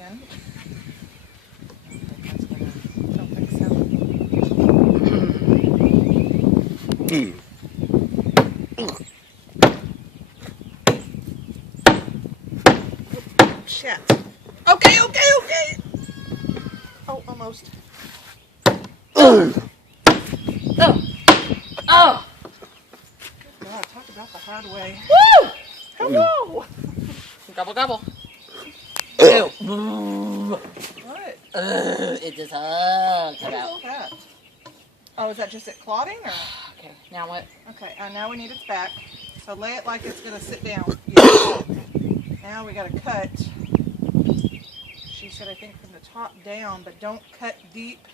again. That's gonna... Don't think so. Shit. Okay. Oh, almost. Oh! Oh! God, talk about the hard way. Woo! Hello! Gobble, gobble. Ew. What? It just come What is out. all that? Oh, is that just it clotting? Or? Okay, now what? Okay, now we need its back. So lay it like it's going to sit down. Yeah. Now we got to cut. She said, I think from the top down, but don't cut deep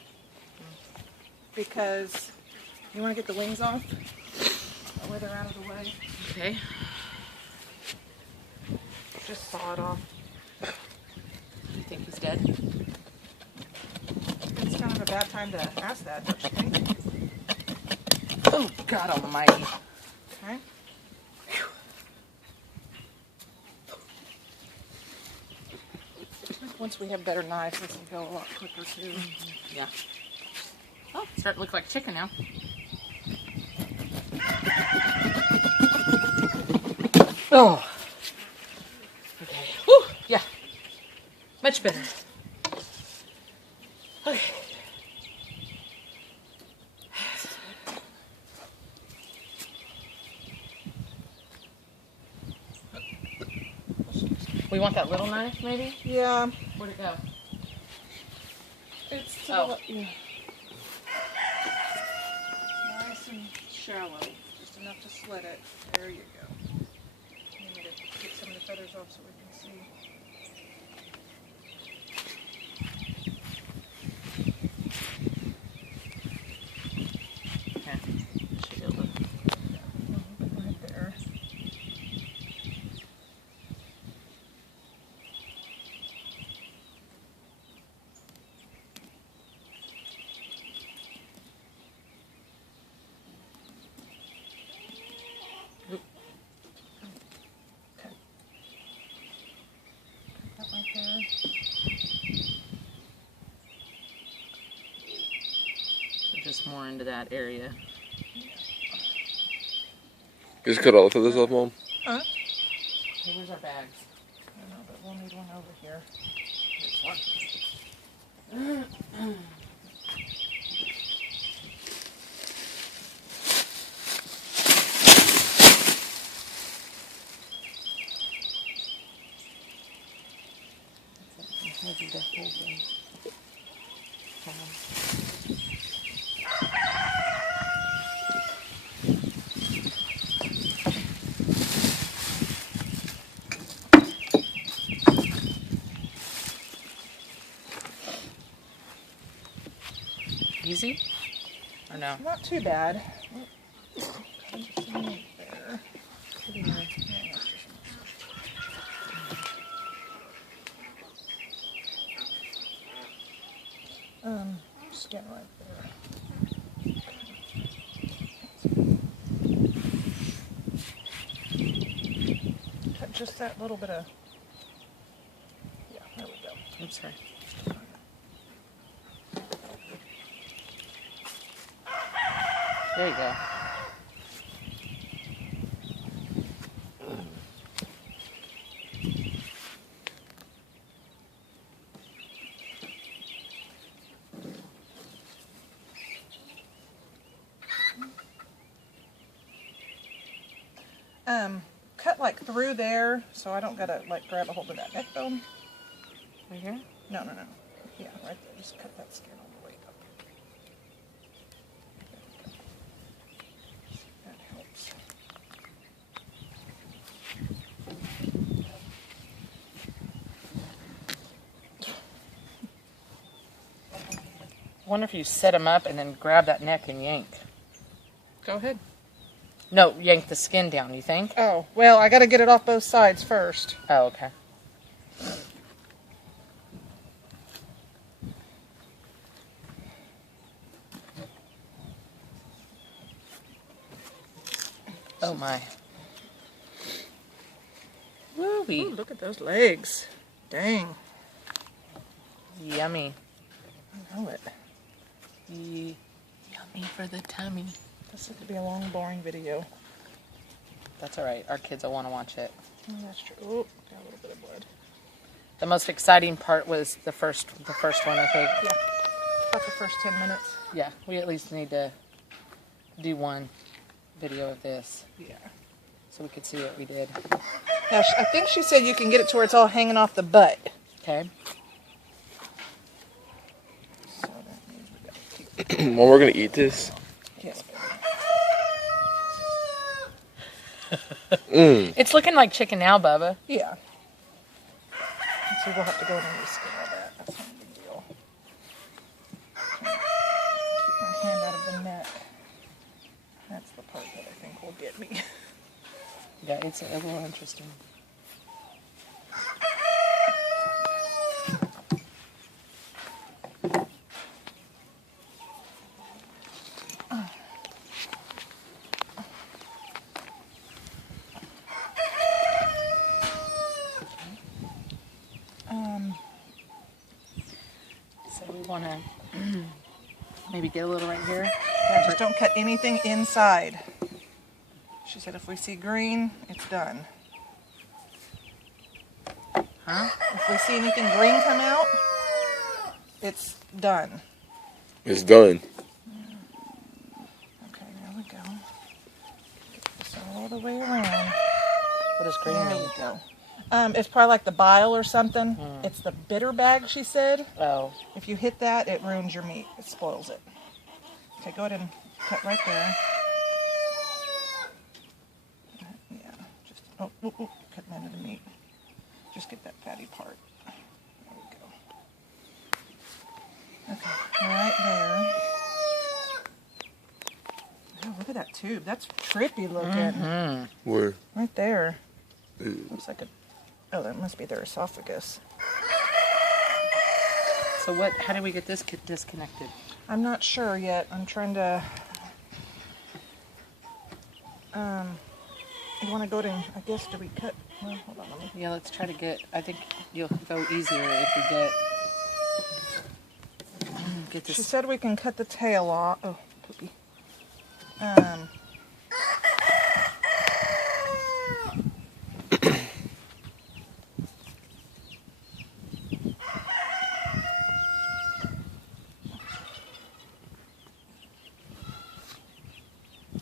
because you want to get the wings off. That way they're out of the way. Okay. Just saw it off. You think he's dead? It's kind of a bad time to ask that, don't you think? Oh, God almighty. Okay. Once we have better knives, this will go a lot quicker too. Yeah. Oh, it's starting to look like chicken now. Oh. Okay. Whew. Yeah. Much better. Okay. We want that little knife, maybe? Yeah. Where'd it go? It's Oh. yeah. Nice and shallow, just enough to slit it. There you go. You need to get some of the feathers off so we can see. Okay. Should be able to... Right there. That right there. Just more into that area. You just cut all the feathers off, Mom? Huh? Okay, where's our bags? I don't know, but we'll need one over here. This one. I'll do the whole thing. Easy? Or no? Not too bad. Just a minute there. Pretty nice. Yeah, that's just skin right there. Cut just that little bit of. Yeah, there we go. I'm sorry. There you go. Cut like through there, so I don't gotta like grab a hold of that neck bone. Right here? No. Yeah, right there. Just cut that skin all the way up. That helps. I wonder if you set them up and then grab that neck and yank. Go ahead. No, yank the skin down, you think? Oh, well, I gotta get it off both sides first. Oh, okay. Oh my. Woo-wee. Ooh, look at those legs. Dang. Yummy. I know it. Yummy for the tummy. This could be a long, boring video. That's all right. Our kids will want to watch it. Oh, that's true. Oh, got a little bit of blood. The most exciting part was the first one, I think. Yeah, about the first 10 minutes. Yeah, we at least need to do one video of this Yeah. so we could see what we did. Now, I think she said you can get it to where it's all hanging off the butt. Okay. So that means we gotta keep. Well, we're gonna eat this. Yes, It's looking like chicken now, Bubba. yeah. So we'll have to go in and reskin all that. That's not a big deal. Keep my hand out of the neck. That's the part that I think will get me. Yeah, it's a little interesting. So we want to maybe get a little right here. Yeah, just don't cut anything inside. She said if we see green, it's done. Huh? If we see anything green come out, it's done. It's done. Okay, there we go. Get this all the way around. What does green There mean? we go. It's probably like the bile or something. It's the bitter bag, she said. Oh, If you hit that, it ruins your meat. It spoils it. Okay, go ahead and cut right there. Yeah, just, cut none of the meat. Just get that fatty part. There we go. Okay, right there. Oh, look at that tube. That's trippy looking. Where? Right there. Looks like a, oh, that must be their esophagus. so what? How do we get this disconnected? I'm not sure yet. I'm trying to. You want to go to? I guess do we cut? Well, hold on, let me. Yeah, let's try to get. I think you'll go easier if we get She this. said we can cut the tail off. Oh, poopy.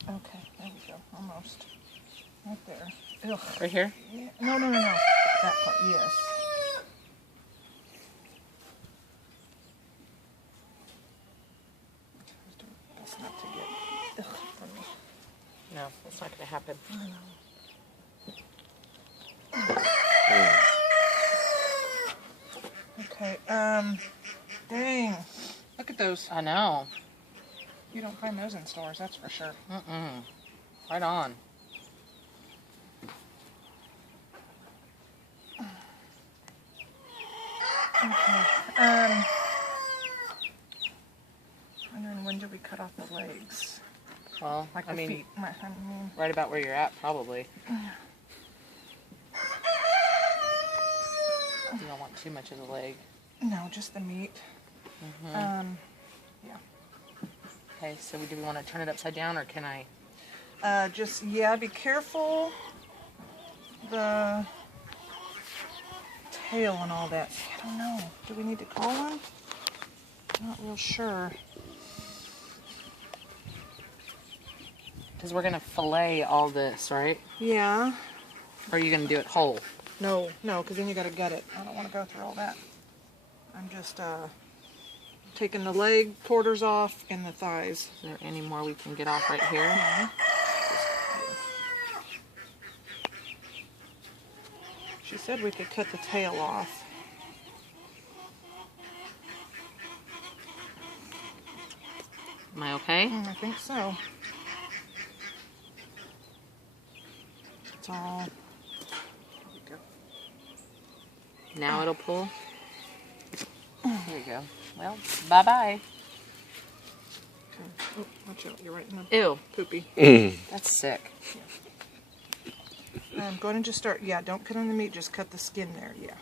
Okay, there we go. Almost. Right there. Ugh. Right here. Yeah. No. That part, yes. Best not to get. Ugh, from me. No, that's not going to happen. Okay, dang. Look at those. I know. You don't find those in stores, that's for sure. Right on. Wondering when do we cut off the legs? Well, Like I the mean, feet. right about where you're at, probably. You don't want too much of the leg. No, just the meat. Yeah. Okay, so do we want to turn it upside down, or can I? Yeah, be careful. The tail and all that. I don't know. Do we need to call one? Not real sure. Because we're going to fillet all this, right? Yeah. Or are you going to do it whole? No, because then you gotta gut it. I don't want to go through all that. I'm just taking the leg quarters off and the thighs. Is there any more we can get off right here? She said we could cut the tail off. Am I okay? I think so. It's all. There we go. Now it'll pull. There you go. Well, bye-bye. Okay. Oh, watch out. You're right in the Ew, poopy. that's sick. Go ahead and just start. Yeah, don't cut on the meat. Just cut the skin there. Yeah.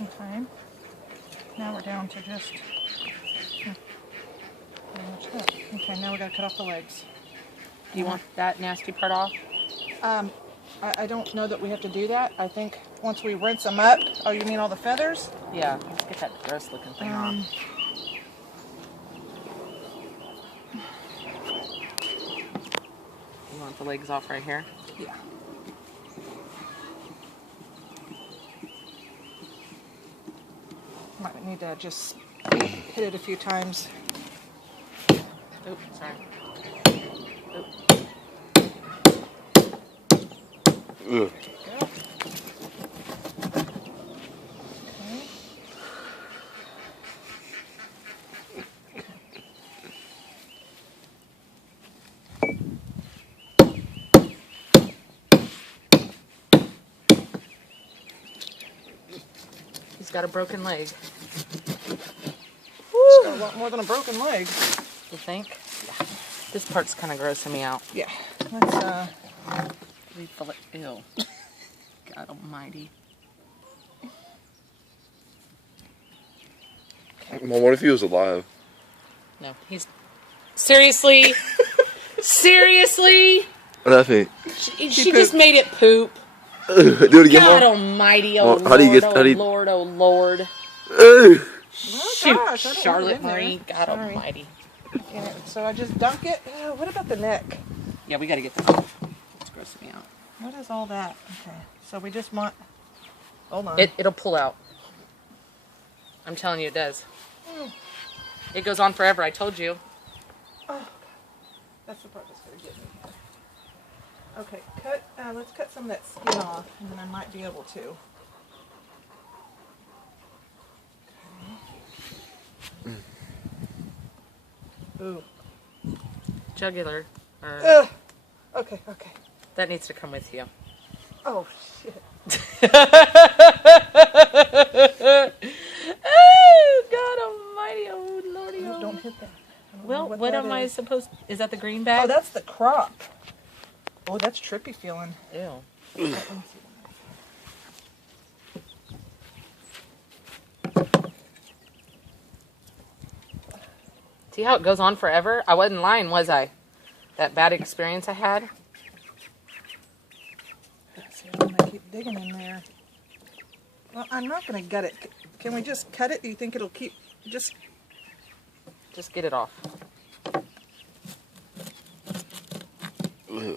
Okay. Now we're down to just. Okay, now we gotta cut off the legs. Do you want that nasty part off? I don't know that we have to do that. I think once we rinse them up. Oh, you mean all the feathers? Yeah, let's get that gross looking thing off. You want the legs off right here? Yeah. Might need to just hit it a few times. Oops, sorry. Ugh. Okay. He's got a broken leg. It's got a lot more than a broken leg. You think? Yeah. This part's kind of grossing me out. Yeah. Let's Ew. God almighty. Well, what if he was alive? No, he's... Seriously? Seriously? Nothing. She just made it poop. Do it again, God Mom. almighty, oh Well, Lord, how do you get- oh how do you- Lord, oh Lord. Ugh. Oh, Shoot, gosh, I don't Charlotte want it in there. Marie, God Sorry. almighty. Yeah, so I just dunk it. What about the neck? Yeah, we gotta get this off. It's grossing me out. What is all that? Okay, so we just want. Hold on. It'll pull out. I'm telling you, it does. It goes on forever, I told you. Oh, that's the part that's gonna get me. Okay, cut. Let's cut some of that skin off, and then I might be able to. Okay. Ooh. Jugular. Or, Ugh. Okay. Okay. that needs to come with you. Oh shit. Oh, God almighty, oh Lordy. Oh, Oh. don't hit that. I don't know Well, what that am I is. supposed... Is that the green Oh, bag? that's the crop. Oh, that's trippy feeling. Ew. Let me see. See how it goes on forever? I wasn't lying, was I? That bad experience I had? See, I'm gonna keep digging in there. Well, I'm not gonna gut it. Can we just cut it? Do you think it'll keep? Just Get it off. Ugh.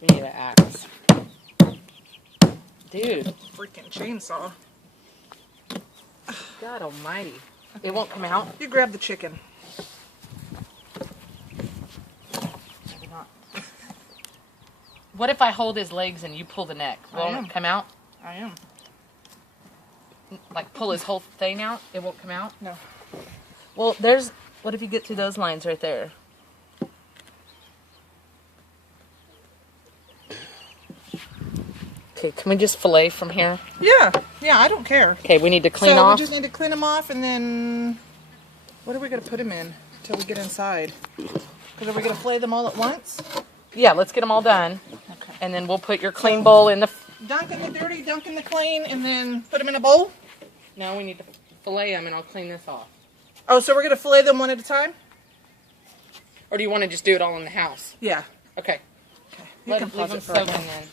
We need an axe. Dude, freaking chainsaw. God almighty. It won't come out? You grab the chicken. Maybe not. What if I hold his legs and you pull the neck? I Won't am. it come out? I am. Like pull his whole thing out? It won't come out? No. Well, there's... What if you get through those lines right there? Okay, can we just fillet from here? Yeah. Yeah. I don't care. Okay, we need to clean so off. we just need to clean them off, and then what are we gonna put them in till we get inside? Because are we gonna fillet them all at once? Yeah, let's get them all done. Okay. And then we'll put your clean bowl in the... Dunk in the dirty, dunk in the clean, and then put them in a bowl. No, we need to fillet them and I'll clean this off. Oh, so we're gonna fillet them one at a time? Or do you want to just do it all in the house? Yeah. Okay. Okay. You Let can leave pause them it for a soaking minute. then.